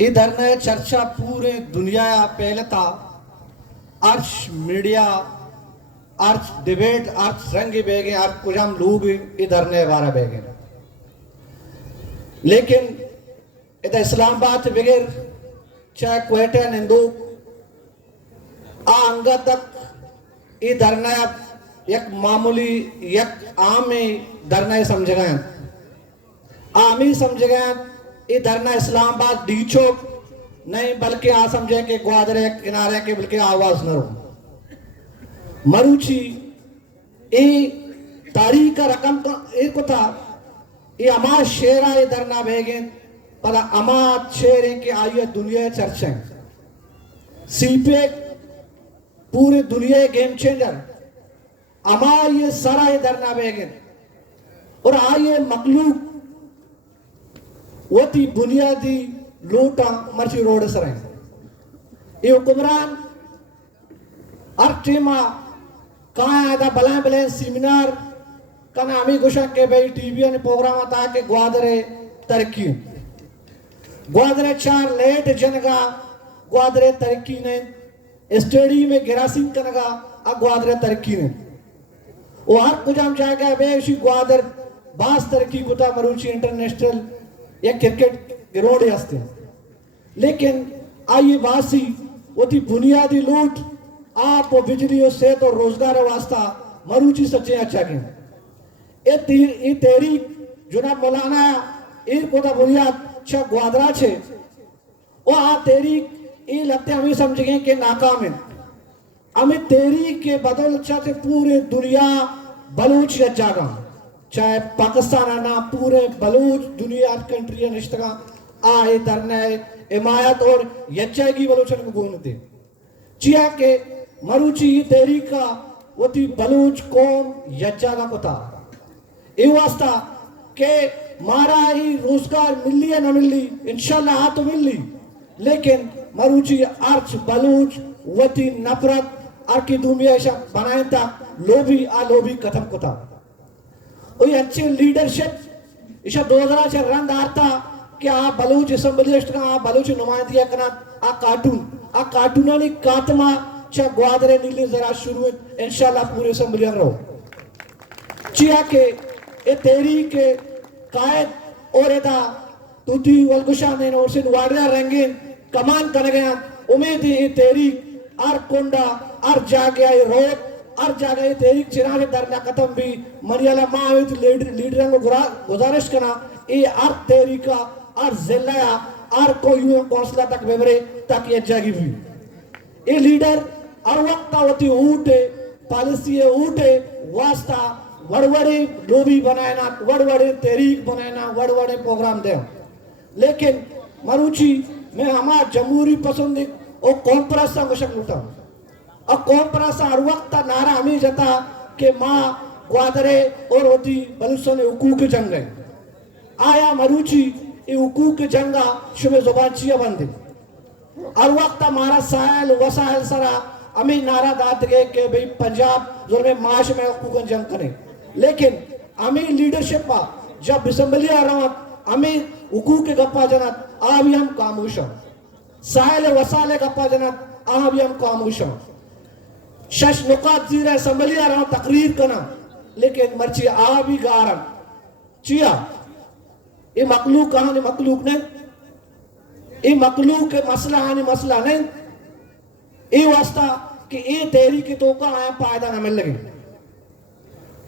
इधर ने चर्चा पूरे दुनिया पहलता अर्श मीडिया अर्श डिबेट अर्श रंग बेगे अर्श कुछ हम लोग इधर ने बारह बेगे लेकिन इधर इस्लामाबाद बगैर चाहे क्वेटा निंदो अंग तक इधर ने एक मामूली एक आम धरना समझ गए आम ही समझ गए ये धरना इस्लामाबाद डी चौक नहीं बल्कि आ समझे कि ग्वादरे किनारे के बल्कि आवाज न रो मरुची ये तारीख का रकम का एक था ये अमा शेरा ये धरना भेगे पर अमा शेर के आइए दुनिया चर्चा सीपे पूरे दुनिया गेम चेंजर अमा ये सारा ये धरना भेगे और आइए मखलूक वो थी बुनियादी लूटा मर्ची रोड सर ये हुक्मरान अर्टिमा कहाँ आया था बलाएं बलाएं सेमिनार का नामी गुशा के भाई टीवी ने प्रोग्राम आता कि ग्वादरे तरक्की ग्वादरे चार लेट जनगा ग्वादरे तरक्की ने स्टेडियम में गिरासिंग कनगा आ ग्वादरे तरक्की ने वो हर कुछ हम जाएगा बेशी ग्वादर बास तरक्की कुता मरुची इंटरनेशनल या क्रिकेट ग्राउंड असते लेकिन आइए वासी वो थी बुनियादी लूट आप वो बिजली और सेहत और रोजगार वास्ता मरुची सच्चे अच्छा के ये तेरी जुना मौलाना एक कोता बुनियाद अच्छा ग्वादरा छे वो आ तेरी ये लगते हमें समझ गए कि नाकाम है हमें तेरी के बदल अच्छा से पूरे दुनिया बलूच जागा चाहे पाकिस्तान आना पूरे बलूच दुनिया कंट्री निश्तगा आए धरने इमायत और यच्चागी बलूचन को घूमते चिया के मरुची तेरी का वो थी बलूच कौम यच्चागा को था ये वास्ता के मारा ही रोजगार मिली है न मिली इंशाल्लाह हाँ तो मिली लेकिन मरुची अर्च बलूच वो थी नफरत आर की दुनिया ऐसा बनाए था लोभी आ लोभी खत्म को था और ये अच्छी लीडरशिप इसे 2000 से रंग आता कि आ बलूच असम्बलिस्ट का आ बलूच नुमाइंदगी करना आ कार्टून ने कातमा चा ग्वादरे नीले जरा शुरू इंशाल्लाह पूरे असम्बली रहो चिया के ए तेरी के कायद और एदा तुती वलगुशा ने और से वाड़िया रंगीन कमान कर गया उम्मीद है तेरी आर कोंडा आर जागे आई रोड आर जागे तेरी चिराग धरना खत्म भी मरियाला मावित लीडर को गुजारिश करना ये आर तेरी का आर जिला आर को यूं कौंसला तक बेवरे तक ये जागी भी ये लीडर और वक्त होती ऊटे पॉलिसी ऊटे वास्ता वड़वड़े लोभी बनाना वड़वड़े तहरीक बनाना वड़वड़े प्रोग्राम दे लेकिन मरुची में हमारा जमहूरी पसंद और कॉम्प्रेस का कुछ लूटा और कॉम्प्रेस हर वक्त नारा हमें जता के माँ ग्वादरे और होती बलूचों ने हुकूक जंग गए आया मरुची ये हुकूक जंगा शुभ जुबान चिया बंदे हर वक्त हमारा साहल वसाइल सरा हमें नारा दात गए कि भाई पंजाब जो में माश में हुकूक जंग करें लेकिन हमें लीडरशिप पा जब असम्बली आ रहा हमें हुकूक के गप्पा जनत आ भी हम खामोश हैं साहल वसाले गप्पा जनत आ भी हम खामोश हैं शश नुकात जीरा असम्बली आ रहा तकरीर करना लेकिन मर्ची आ भी गारन चिया ये मखलूक कहानी मखलूक ने ये मखलूक के मसला हानि मसला नहीं ये वास्ता कि ये तेरी की तो का आया फायदा न मिल लगे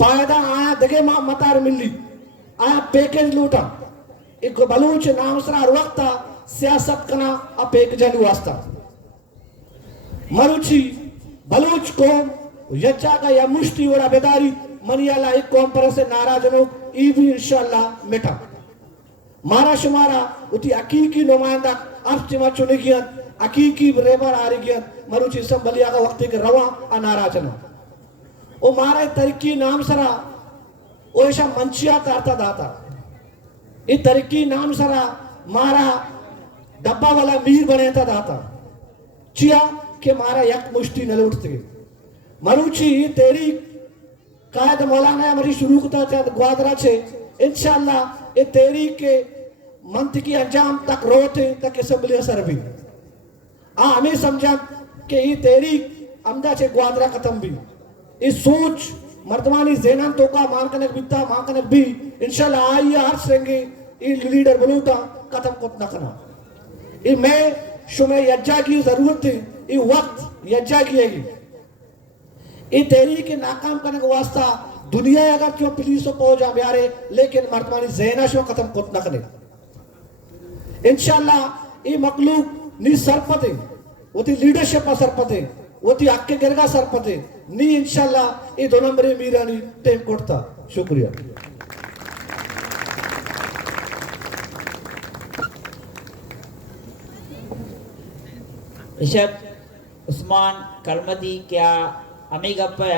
फायदा आया दगे मतार मिली आया पैकेज लूटा एक बलूच नाम सरा वक्त सियासत करना आ पैकेज वास्ता मरुची बलूच कौम यच्चा का या मुश्ती और बेदारी मनियाला एक कौम पर से नाराज हो ई भी इंशाल्लाह मिटा मारा शुमारा उती हकीकी नुमाइंदा अर्थिमा चुने किया हकीकी रेबर आ रही किया मरुची संबलिया का वक्त के रवा आ नाराज न ओ मारा तरक्की नाम सरा ओ ऐसा मंचिया तारता दाता ये तरक्की नाम सरा मारा डब्बा वाला मीर बने था दाता चिया के मारा यक मुश्ती न लूटते मरुची तेरी कायद मौलाना हमारी शुरू करता चाहे ग्वादरा छे इंशाल्लाह ये तेरी के मंथ की अंजाम तक रोते तक असम्बली असर भी हमें समझा कि ये तेरी अमदा से ग्वादरा खत्म भी इस सोच मर्दमानी जेना तो का मान कनक बिता मान कनक भी इंशाल्लाह आई हर सेंगे ये लीडर बनूता खत्म को ना करना ये मैं शुमे यज्जा की जरूरत है ये वक्त यज्जा की है ये तेरी के नाकाम करने का वास्ता दुनिया अगर क्यों पुलिस को पहुंच जा यारे लेकिन मर्दमानी जेना शो खत्म को ना करे इंशाल्लाह ये मखलूक नी सरपते वो थी लीडरशिप सरपते वो थी आके गिरगा सरपते नी इंशाल्लाह ये 2 नंबर मीरानी टेम कोटता शुक्रिया ऋषभ उस्मान कलमदी क्या अमी गप्पा